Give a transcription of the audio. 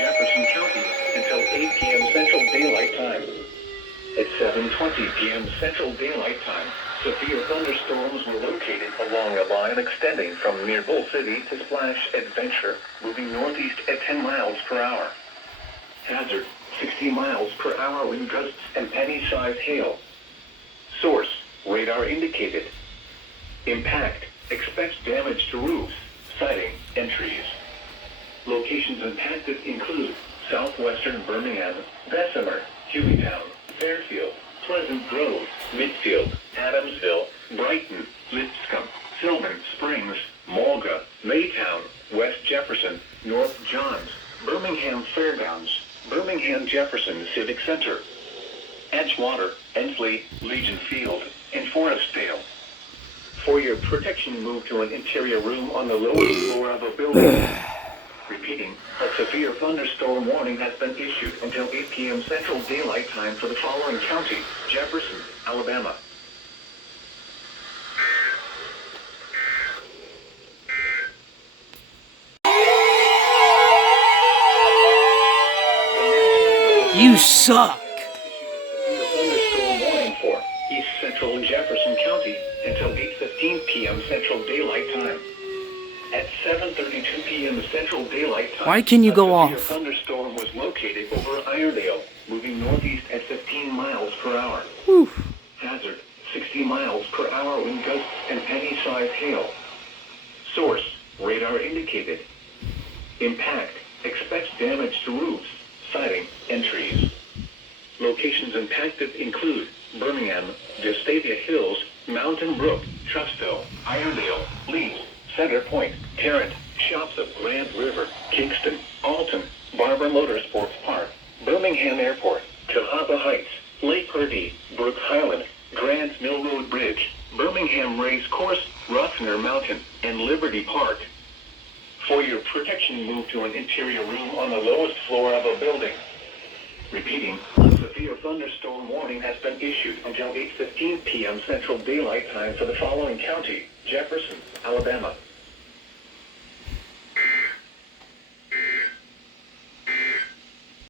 Jefferson County until 8 p.m. Central Daylight Time. At 7:20 p.m. Central Daylight Time, severe thunderstorms were located along a line extending from near Bull City to Splash Adventure, moving northeast at 10 miles per hour. Hazard, 60 miles per hour wind gusts and penny-sized hail. Source, radar indicated. Impact, expects damage to roofs, siding, and trees. Locations impacted include southwestern Birmingham, Bessemer, Hueytown, Fairfield, Pleasant Grove, Midfield, Adamsville, Brighton, Lipscomb, Sylvan Springs, Mulga, Maytown, West Jefferson, North Johns, Birmingham Fairgrounds, Birmingham Jefferson Civic Center, Edgewater, Ensley, Legion Field, and Forestdale. For your protection, move to an interior room on the lowest floor of a building. Repeating, a severe thunderstorm warning has been issued until 8 p.m. Central Daylight Time for the following county: Jefferson, Alabama. You suck. Severe thunderstorm warning for East Central and Jefferson County until 8:15 p.m. Central Daylight Time. At 7:32 p.m. Central Daylight Time, Why can you go a severe off? thunderstorm was located over Iredale, moving northeast at 15 miles per hour. Whew. Hazard, 60 miles per hour wind gusts and penny-sized hail. Source, radar indicated. Impact, expects damage to roofs, siding, and trees. Locations impacted include Birmingham, Gustavia Hills, Mountain Brook, Trussville, Iredale, Leeds, Center Point, Tarrant, shops of Grand River, Kingston, Alton, Barber Motorsports Park, Birmingham Airport, Cahaba Heights, Lake Purdy, Brook Highland, Grand Mill Road Bridge, Birmingham Race Course, Ruffner Mountain, and Liberty Park. For your protection, move to an interior room on the lowest floor of a building. Repeating, a severe thunderstorm warning has been issued until 8:15 p.m. Central Daylight Time for the following county: Jefferson, Alabama.